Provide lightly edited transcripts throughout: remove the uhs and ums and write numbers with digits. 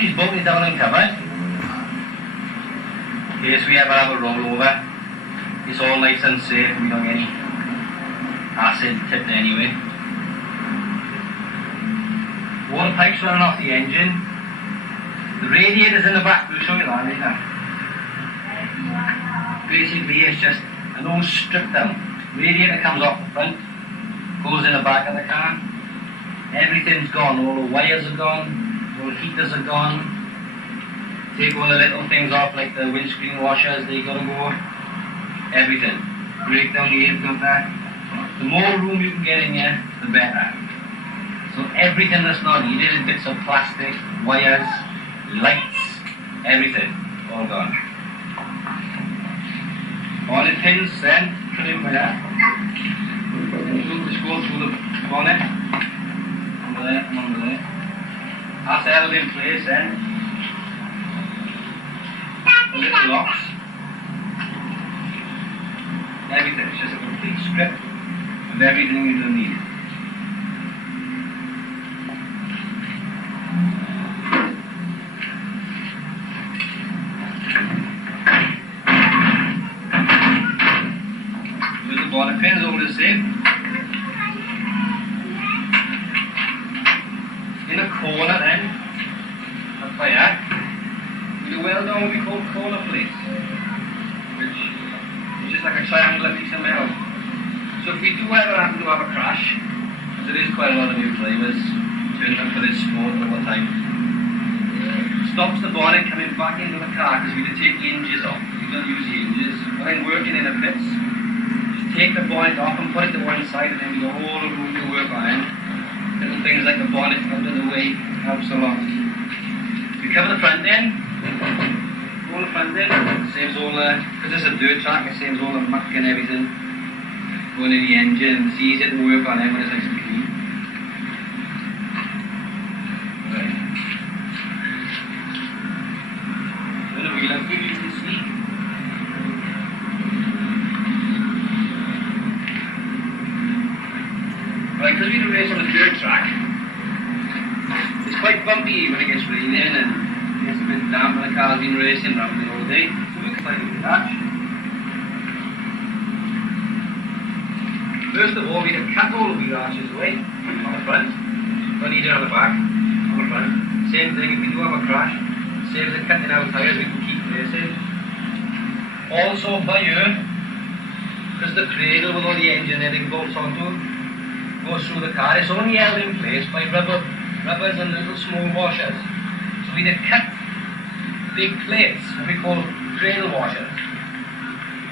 After he's bolted down and covered, in case we ever have a rollover, it's all nice and safe, we don't get any acid tipped anyway. Water pipes running off the engine. The radiator's in the back, we'll show you that later. Basically it's just an old strip down. Radiator comes off the front, goes in the back of the car. Everything's gone, all the wires are gone, all the heaters are gone. Take all the little things off like the windscreen washers, they gotta go. Everything. Break down the air filter. The more room you can get in here, the better. So everything that's not needed, bits of plastic, wires, lights, everything, all gone. Bonnet pins then, put in by that. Just go through the bonnet. Under there, and under there. That's held in place then. The little locks. Everything, it's just a complete strip of everything you don't need. Bonnet pins over the same. In a corner then, up by that, with a well done what we call corner plates, which is just like a triangular piece of metal. So if we do ever happen to have a crash, as there is quite a lot of new drivers turning up for this sport all the time, stops the bonnet coming back into the car because we can take the hinges off. We don't use the hinges. When I'm working in the pits, take the bonnet off and put it to one side, and then we got all the room to work on. Little things like the bonnet out of the way helps a lot. We cover the front end, all the front end, saves all the, because it's a dirt track, it saves all the muck and everything going in the engine. It's easier to work on it when it's nice and clean. Right. Then the wheel up, you can see. Right, because we do race on a dirt track, it's quite bumpy when it gets raining and it gets a bit damp and the car's been racing around it all day. So we can find a good hatch. First of all, we can cut all the wheel arches away on the front. Don't need it on the back, on the front. Same thing, if we do have a crash, saves it cutting out tyres, we can keep racing. Also by here, because the cradle with all the engine heading bolts onto, goes through the car, it's only held in place by rubbers and little small washers. So we did cut big plates, what we call cradle washers.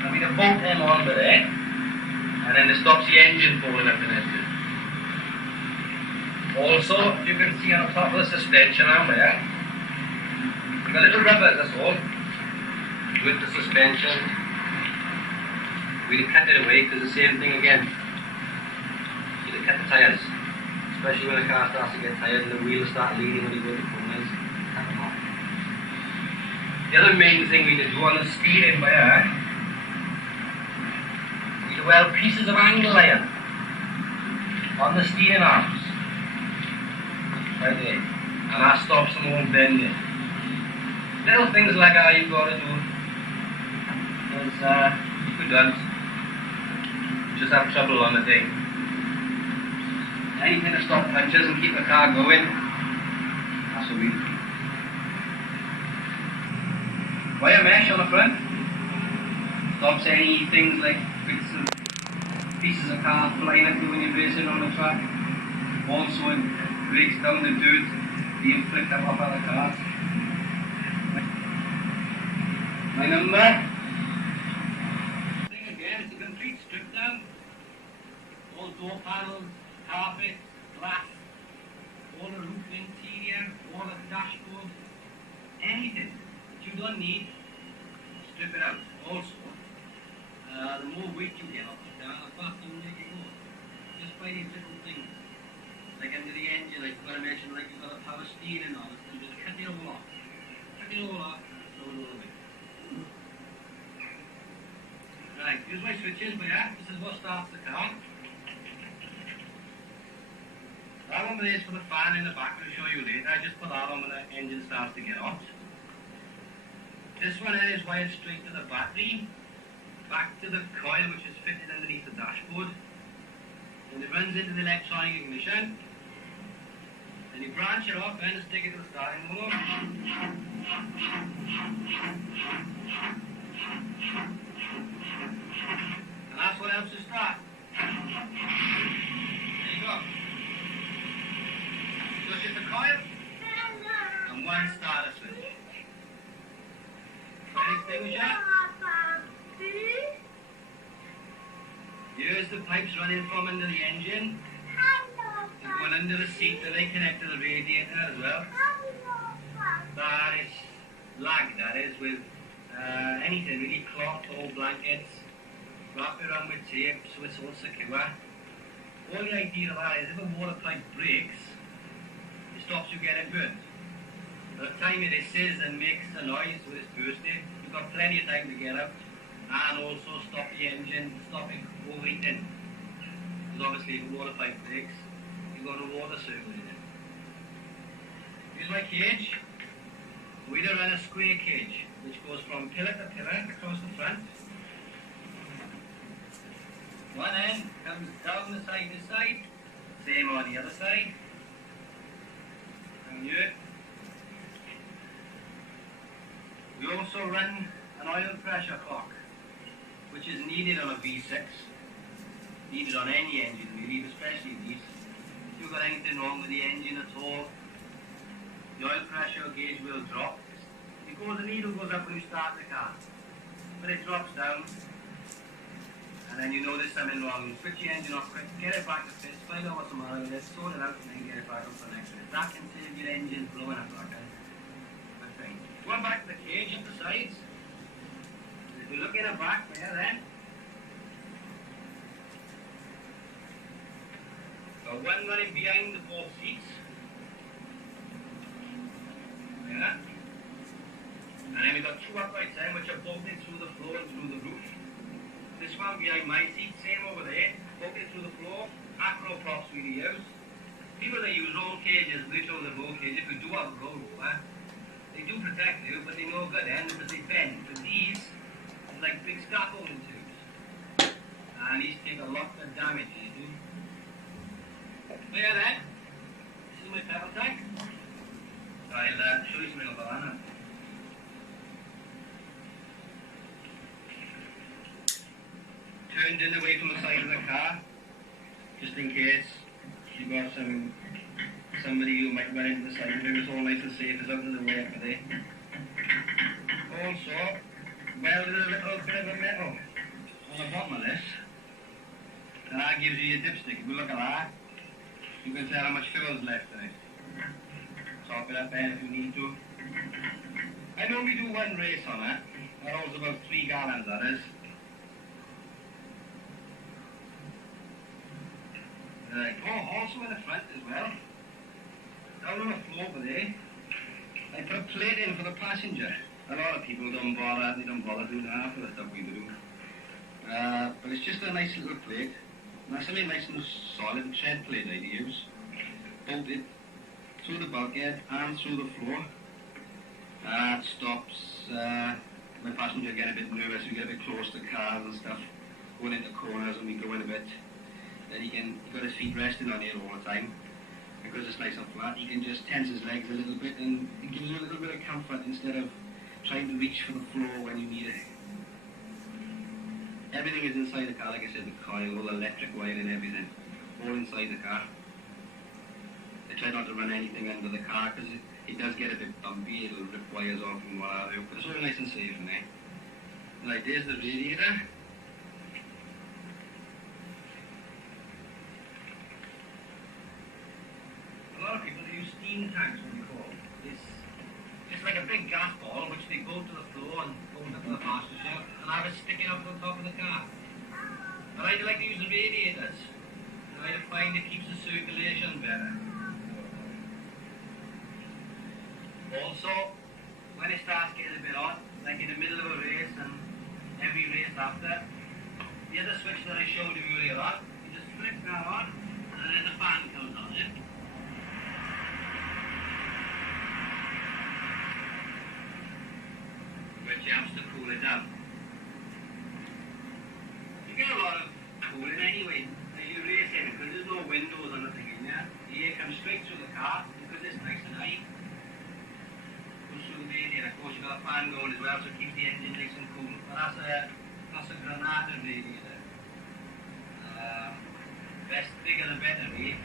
And we did bolt them onto there, and then it stops the engine falling up and everything. Also, you can see on the top of the suspension arm there, we've got little rubbers, that's all, with the suspension. We cut it away because the same thing again. You cut the tyres, especially when the car starts to get tired and the wheels start leaning when you go to corners. Cut them off. The other main thing we need to do on the steering by here, we do weld pieces of angle iron on the steering arms, right there, and that stops them all bending. Little things like that you've got to do, because if you don't, you just have trouble on the thing. Anything to stop punches and keep the car going, that's what we do. Wire mesh on the front stops any things like bits of pieces of cars flying at you when you're racing on the track. Also it breaks down the dirt being flicked up off other cars. My number. Thing again, it's a complete strip down. All door panels, carpet, glass, all the roof interior, all the dashboard, anything that you don't need, strip it out. Also, the more weight you get off the car, the faster you make it go. Just by these little things. Like under the engine, like what I mentioned, like you've got a power steering on it, you just cut it all off. Cut it all off, throw it all away. Right, here's my switches, but yeah, this is what starts the car. That one is for the fan in the back, I'll show you later. I just put that on when the engine starts to get hot. This one here is wired straight to the battery, back to the coil which is fitted underneath the dashboard. And it runs into the electronic ignition. Then you branch it off and stick it to the starting motor. And that's what helps it start. There you go. Just hit the coil and one starter switch. Fire extinguisher. Here's the pipes running from under the engine. And going under the seat, and they connect to the radiator as well. That is lag, that is, with anything really, cloth or blankets. Wrap it around with tape so it's all secure. All the idea of that is if a water pipe breaks, it stops you getting burnt. By the time it hisses and makes a noise with its bursting, you've got plenty of time to get out and also stop the engine, stop it overheating. Because obviously if a water pipe breaks, you've got a water circle in it. Here's my cage. We do run a square cage, which goes from pillar to pillar across the front. One end comes down the side this side, same on the other side. And here. We also run an oil pressure clock, which is needed on a V6, needed on any engine really, especially these. If you've got anything wrong with the engine at all, the oil pressure gauge will drop. The needle goes up when you start the car, but it drops down, and then you know there's something wrong. You switch your engine off quick, get it back to fit, find out what's the matter with it, sort it out, and then get it back up for the next one. That can save your engine blowing up like that. Going back to the cage at the sides. If you look in the back there then, got one running behind the both seats. Yeah. And then we've got two uprights there which are bolted through the floor and through the roof. This one behind my seat, same over there, bolted through the floor, acro props we use. People that use roll cages, we show the roll cage, if you do have a rollover, they do protect you, but they're no good then because they bend. But these are like big scaffolding tubes. And these take a lot of damage, you see. But yeah then, this is my petrol tank. I'll show you something about that now. Turned in away from the side of the car, just in case you've got somebody who might run into the side of it. It's all nice and safe, it's out of the way up there. Also, welded a little bit of a metal on the bottom of this, and that gives you your dipstick. If you look at that, you can tell how much fuel's left in it. Top it up there if you need to. I normally do one race on it. That holds about 3 gallons, that is. Also in the front as well. Down on the floor over there, I put a plate in for the passenger. A lot of people don't bother, they don't bother doing that for the stuff we do. But it's just a nice little plate. And that's something nice and solid tread plate I'd use. Bolted through the bulkhead and through the floor. That stops my passenger get a bit nervous, we get a bit close to cars and stuff, going into corners and we go in a bit. Then he got his feet resting on here all the time. Because it's nice and flat, he can just tense his legs a little bit and it gives you a little bit of comfort instead of trying to reach for the floor when you need it. Everything is inside the car, like I said, the coil, all the electric wire and everything, all inside the car. I try not to run anything under the car because it does get a bit bumpy, it'll rip wires off and what have you, but it's all nice and safe in there. Right, there's the radiator. A lot of people use steam tanks, what we call it. It's like a big gas ball which they bolt to the floor and bolt up to the passenger shelf and have it sticking up on top of the car. But I like to use the radiators. I find it keeps the circulation better. Also, when it starts getting a bit hot, like in the middle of a race and every race after, the other switch that I showed you earlier on, you just flick that on and then the fan comes on it. which helps to cool it down. You get a lot of cooling anyway as you race in, because there's no windows or nothing in there. The air comes straight through the car because it's nice and high. Goes through the radiator. Of course you've got a fan going as well, so it keeps the engine nice and cool. But that's a Granada radiator. Best, bigger the better, really.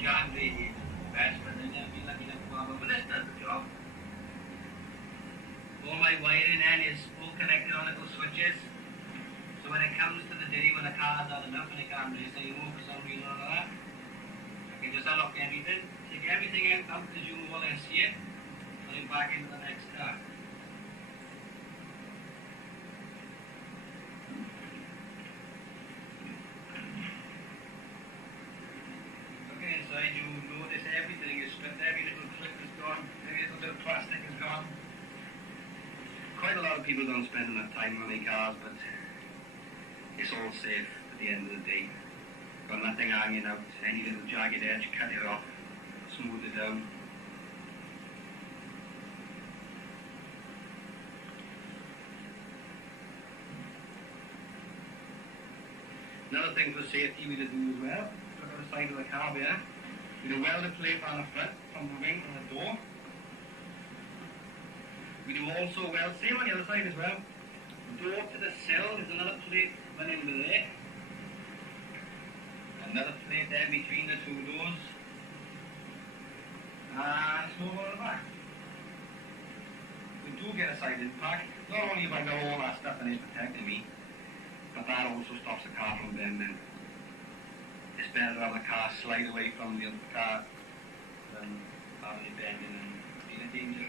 Jag radiator is best, but then you'll be lucky enough to have one. But this does the job. All my wiring then is all connected on little switches. So when it comes to the day when the car's had enough and it can't race anymore for some reason or other, I can just unlock everything, take everything out as you more or less see it, put it back into the next car. Inside you notice everything is stripped, every little clip is gone, every little bit of plastic is gone. Quite a lot of people don't spend enough time on their cars, but it's all safe at the end of the day. Got nothing hanging out, any little jagged edge, cut it off, smooth it down. Another thing for safety we do as well, look at the side of the car here. We do weld a plate on the front from the wing to the door. We do also weld, same on the other side as well. Door to the sill, there's another plate running over there. Another plate there between the two doors. And it's over the back. We do get a side impact. Not only have I got all that stuff and it's protecting me, but that also stops the car from bending. It's better to have the car slide away from the other car than having it bending and being a danger.